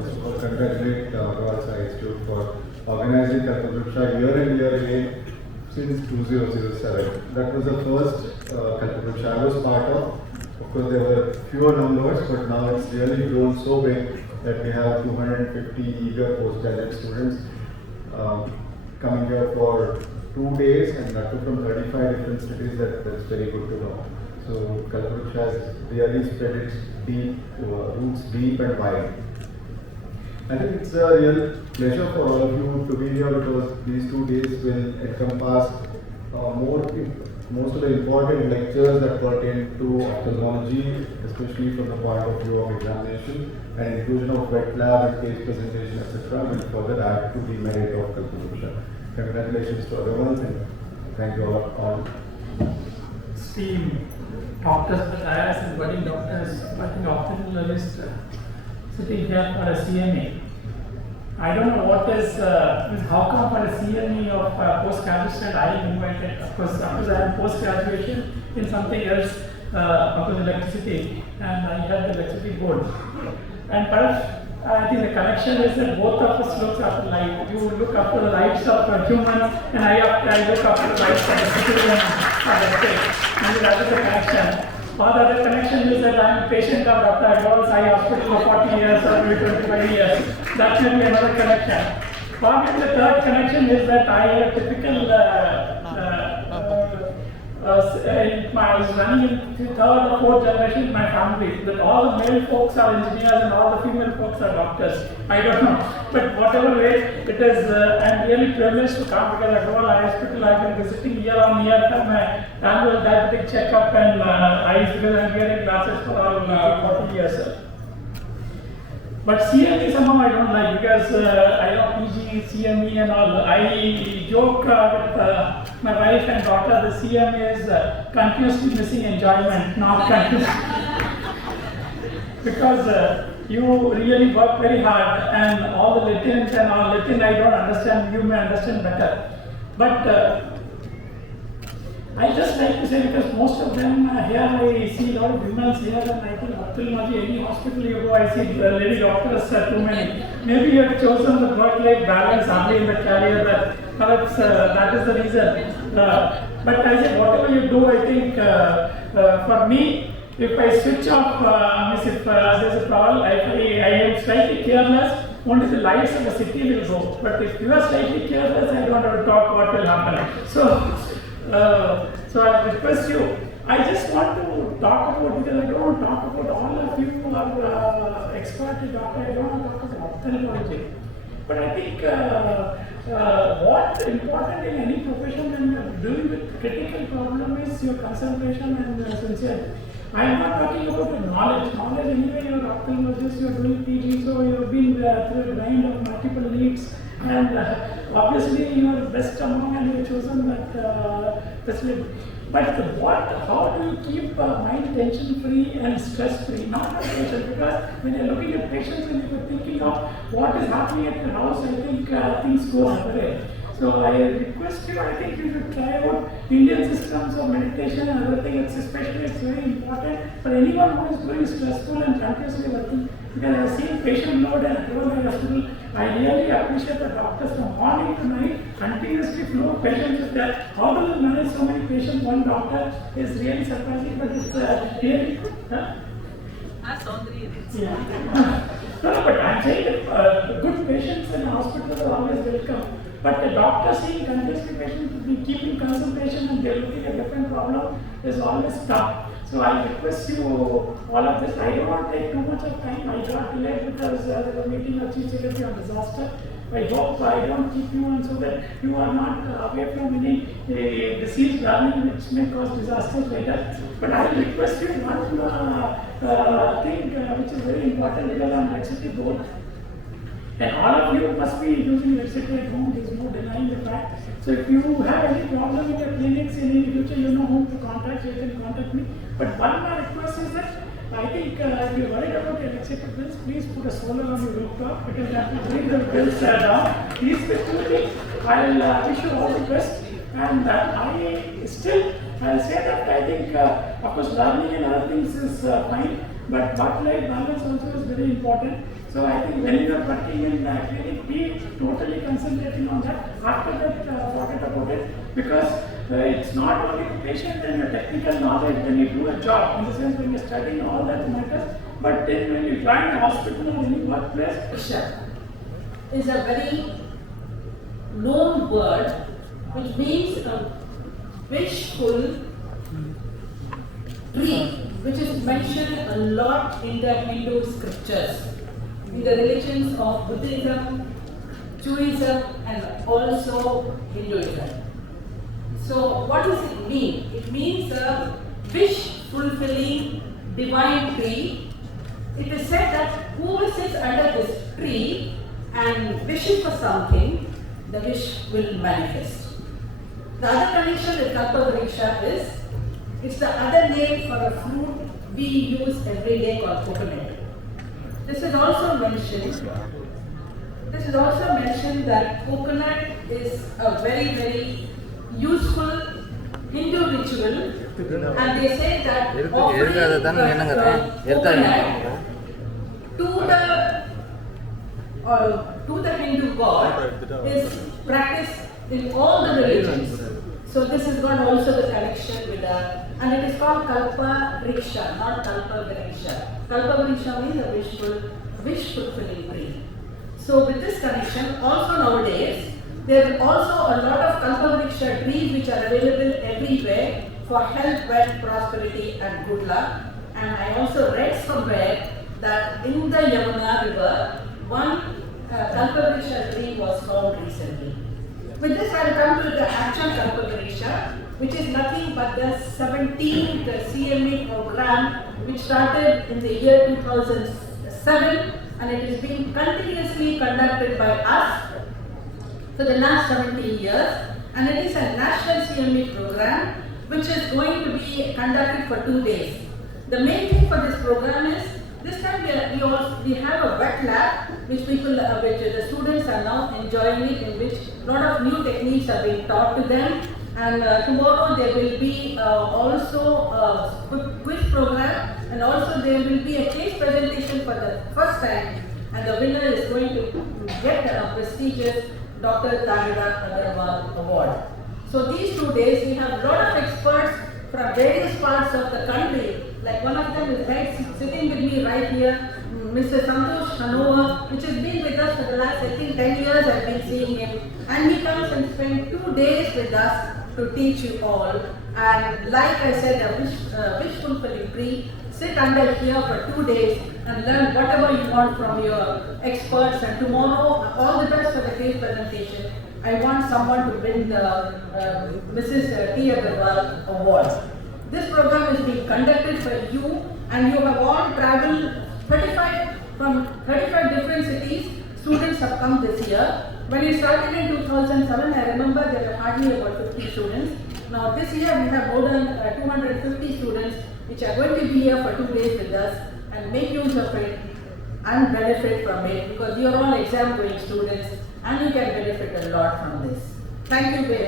First of all, congratulate Agarwals Institute for organizing Kalpavriksha year and year again since 2007. That was the first Kalpavriksha I was part of. Of course, there were fewer numbers, but now it's really grown so big that we have 250 eager postgraduate students coming here for 2 days, and that too from 35 different cities. That's very good to know. So Kalpavriksha has really spread its roots deep and wide. I think it's a real pleasure for all of you to be here because these 2 days will encompass most of the important lectures that pertain to ophthalmology, especially from the point of view of examination, and inclusion of wet lab and case presentation, etc. will further add to the merit of Kalpavriksha. Congratulations to everyone and thank you all. Esteemed doctors, IAS and budding doctors, budding ophthalmologists sitting here for a CME. I don't know what is, how come for a CME of post-graduate I am invited. Of course, because I am post-graduation in something else, of course electricity, and I had the electricity board. And perhaps I think the connection is that both of us look after life. You look after the lives of humans, and I look after the lives of the citizens of the state. Maybe that is the connection. Or the other connection is that I am a patient of Dr. Agarwals Eye Hospital for 40 years or maybe 25 years. That may be another connection. Or maybe the third connection is that I have a typical I was running in the third or fourth generation in my family, that all the male folks are engineers and all the female folks are doctors. I don't know. But whatever way it is, I'm really privileged to come because Agarwal Eye Hospital I've been visiting year on year for my annual diabetic checkup and eyes because I'm wearing glasses for all 40 years. But CME somehow I don't like because I know PG, CME and all. I joke with my wife and daughter, the CME is continuously missing enjoyment, not continuously. Because you really work very hard and all the Latins and all Latin I don't understand, you may understand better. But I just like to say because most of them here I see a lot of women here and I think ophthalmology, any hospital you go I see lady doctors too many. Maybe you have chosen the work-life balance only in the career that perhaps that is the reason. But I say whatever you do I think for me if I switch off, if there's a problem, I am slightly careless, only the lights of the city will go. But if you are slightly careless, I don't have to talk what will happen. So I request you, I just want to talk about, because I don't want to talk about all of you who are expert in doctor, I don't want to talk about ophthalmology. But I think what's important in any profession when you are dealing with critical problem is your concentration and sincerity. I am not talking about the knowledge. Knowledge anyway, you are ophthalmologist, you are doing PG, so you have been through a grind of multiple needs. And obviously you are best among and you have chosen that facility. But how do you keep mind tension free and stress free? Not a patient, because when you are looking at patients and you are thinking of what is happening at your house, I think things go away. So I request you, I think you should try out Indian systems of meditation and other things, especially it's very important for anyone who is doing stressful and continuously working. Because I have seen patient load and Agarwal Hospital, I really appreciate the doctors from morning to night, continuously flow patients with that. How do you manage so many patients, one doctor is really surprising, but it's really good. Yeah. No, but I'm saying that good patients in hospitals are always welcome. But the doctor seeing continuously patients keeping concentration and they're looking at different problem is always tough. So I request you all of this. I don't want to take too much of time. I got delayed because there was a meeting of Chief Secretary on disaster. I hope I don't keep you on so that you are not away from any disease learning which may cause disasters later. But I request you one thing which is very important because I'm electricity board. And all of you must be using electricity at home, there is no denying the fact. So if you have any problem in your clinics in the future, you know whom to contact, you can contact me. But one more request is that I think if you're worried about your electricity bills, please put a solar on your rooftop because that will bring the bills down. These two things, I'll wish you all the best. And I'll say that I think, of course, learning and other things is fine, but work-life balance also is very important. So I think when you are working in the clinic, be totally concentrating on that. After that, forget about it, because it's not only the patient and your technical knowledge when you do a job, in the sense when you're studying all that matters, but then when you join the hospital or any workplace, is a very known word which means a wishful dream, which is mentioned a lot in the Hindu scriptures, in the religions of Buddhism, Judaism, and also Hinduism. So, what does it mean? It means a wish-fulfilling divine tree. It is said that whoever sits under this tree and wishes for something, the wish will manifest. The other connection with Kalpavriksha is, it's the other name for a fruit we use every day called coconut. This is also mentioned that coconut is a very, very useful Hindu ritual, and they say that offering coconut to the Hindu god is practiced in all the religions. So this has got also the connection with that, and it is called Kalpavriksha, not Kalpavriksha. Kalpavriksha means a wish fulfilling tree. So with this connection, also nowadays, there are also a lot of Kalpavriksha trees which are available everywhere for health, wealth, prosperity and good luck. And I also read somewhere that in the Yamuna river, one Kalpavriksha tree was found recently. With this, I will come to the actual Kalpavriksha, which is nothing but the 17th CME program, which started in the year 2007, and it is being continuously conducted by us for the last 17 years, and it is a national CME program which is going to be conducted for 2 days. The main thing for this program is, this time we have a wet lab which the students are now enjoying it, in which a lot of new techniques are being taught to them, and tomorrow there will be also a quiz program, and also there will be a case presentation for the first time, and the winner is going to get a prestigious Dr. Agarwals award. So these 2 days we have a lot of experts from various parts of the country. Like one of them is sitting with me right here, Mr. Santosh Hanova, which has been with us for the last, I think, 10 years. I've been seeing him, and he comes and spends 2 days with us to teach you all. And like I said, a wish fulfilling tree. Sit under here for 2 days and learn whatever you want from your experts. And tomorrow, all the best for the case presentation. I want someone to win the Mrs. T. Agarwals award. This program is being conducted for you, and you have all traveled from 35 different cities. Students have come this year. When we started in 2007, I remember there were hardly about 50 students. Now this year we have more than 250 students which are going to be here for 2 days with us and make use of it and benefit from it, because you are all exam going students and you can benefit a lot from this. Thank you very much.